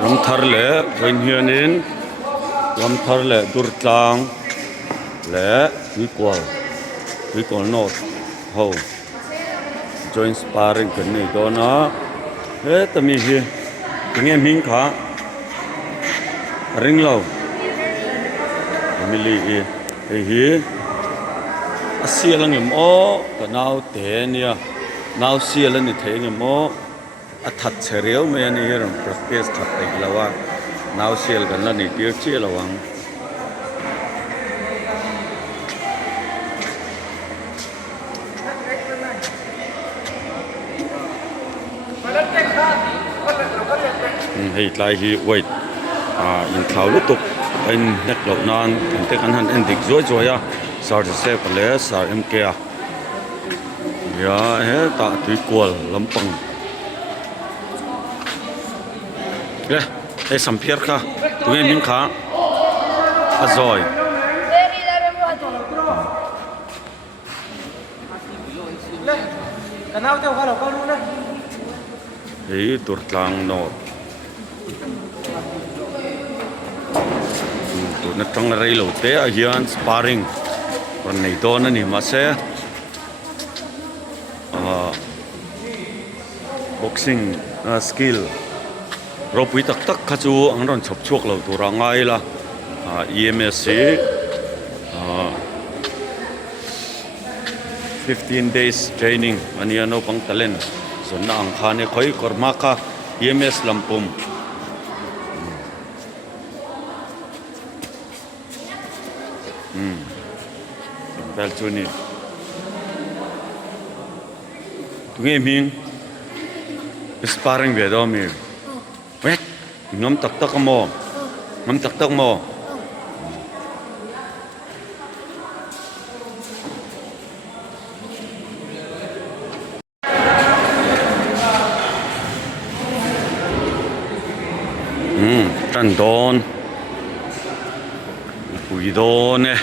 Ramthar le when hianin Ramthar le Durtlang le Tuikual not ho joint sparring kan ni dona he tami hi tinge ming kha ring lo family hi asialang mo kanau te nia now sialan ni theng mo a that chereu me ani ron practice that te lawa now sial kan la ni tir chi lawang hei tlai hi wait in thlau lutuk in nek lo nan kan te kan han en dik zoi ya sar se pale sar mk ya he ta Tuikual lampang le e samphiar kha tuin min kha azoi Kanau teo kalau kau lu dah. hei Durtlang no tu na tang rei lo te a hian sparring ron nei don ani ma se boxing skill ropui tak tak kha chu ang ron chop chuak lo tur angai la EMS 15 days training ani ano pang talent so na ang khane khoi korma kha EMS lampum dal chuni tunge ming sparring ve do mi wet ngam tak tak mo tan don pui don ne